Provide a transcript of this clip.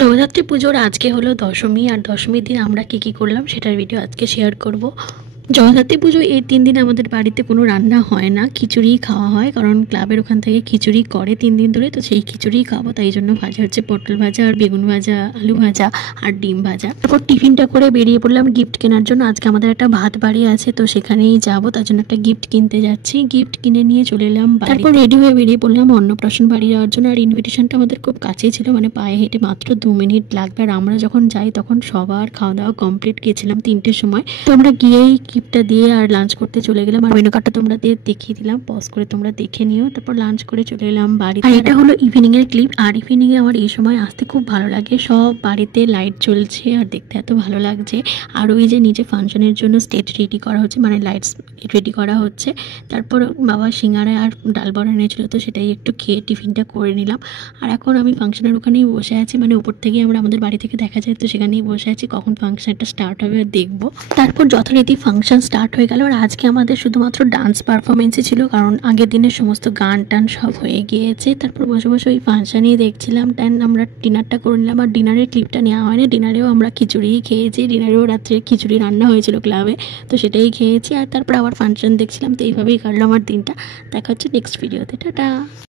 জগদ্ধাত্রী পুজোর আজকে হলো দশমী, আর দশমীর দিন আমরা কী কী করলাম সেটার ভিডিও আজকে শেয়ার করব। জগদ্ধাত্রী পুজো এই 3 দিন আমাদের বাড়িতে কোনো রান্না হয় না, খিচুড়িই খাওয়া হয়, কারণ ক্লাবের ওখান থেকে খিচুড়ি করে 3 দিন ধরে, তো সেই খিচুড়িই খাবো। তাই জন্য ভাজা হচ্ছে পটল ভাজা আর বেগুন ভাজা, আলু ভাজা আর ডিম ভাজা। তারপর টিফিনটা করে বেরিয়ে পড়লাম গিফট কেনার জন্য। আজকে আমাদের একটা ভাত বাড়ি আছে, তো সেখানেই যাবো, তার জন্য একটা গিফট কিনতে যাচ্ছি। গিফট কিনে নিয়ে চলে এলাম বাড়ি। তারপর রেডি হয়ে বেরিয়ে পড়লাম অন্নপ্রাশন বাড়ি যাওয়ার জন্য। আর ইনভিটেশনটা আমাদের খুব কাছেই ছিল, মানে পায়ে হেঁটে মাত্র 2 মিনিট লাগবে। আর আমরা যখন যাই তখন সবার খাওয়া দাওয়া কমপ্লিট, গিয়েছিলাম 3টের সময়। তো আমরা গিয়েই গিফটটা দিয়ে আর লাঞ্চ করতে চলে গেলাম। আর মেনু কার্ডটা তোমরা দেখিয়ে দিলাম, পজ করে তোমরা দেখে নিও। তারপর লাঞ্চ করে চলে এলাম বাড়ি। আর এটা হলো ইভিনিং এর ক্লিপ। আর ইভিনিং এ আমার এই সময় আসতে খুব ভালো লাগে, সব বাড়িতে লাইট জ্বলছে আর দেখতে এত ভালো লাগছে। আর ওই যে নিচে ফাংশনের জন্য স্টেজ রেডি করা হচ্ছে, মানে লাইটস রেডি করা হচ্ছে। তারপর বাবা সিঙ্গারা আর ডাল বড়া এনেছিল, তো সেটাই একটু খেয়ে টিফিনটা করে নিলাম। আর এখন আমি ফাংশনের ওখানেই বসে আছি, মানে উপর থেকে আমরা আমাদের বাড়ি থেকে দেখা যায়, তো সেখানেই বসে আছি কখন ফাংশনটা স্টার্ট হবে আর দেখবো। তারপর যথারীতি ফাংশন স্টার্ট হয়ে গেল। আর আজকে আমাদের শুধুমাত্র ডান্স পারফরমেন্সই ছিল, কারণ আগের দিনের সমস্ত গান টান সব হয়ে গিয়েছে। তারপর বসে বসে ওই ফাংশনই দেখছিলাম। আমরা ডিনারটা করে নিলাম। আর ডিনারের ক্লিপটা নেওয়া হয়নি, ডিনারেও আমরা খিচুড়িই খেয়েছি। ডিনারেও রাত্রে খিচুড়ি রান্না হয়েছিল ক্লাবে, তো সেটাই খেয়েছি। আর তারপর আবার ফাংশন দেখছিলাম। তো এইভাবেই কাটলো আমার দিনটা। দেখা হচ্ছে নেক্সট ভিডিওতে। টাটা।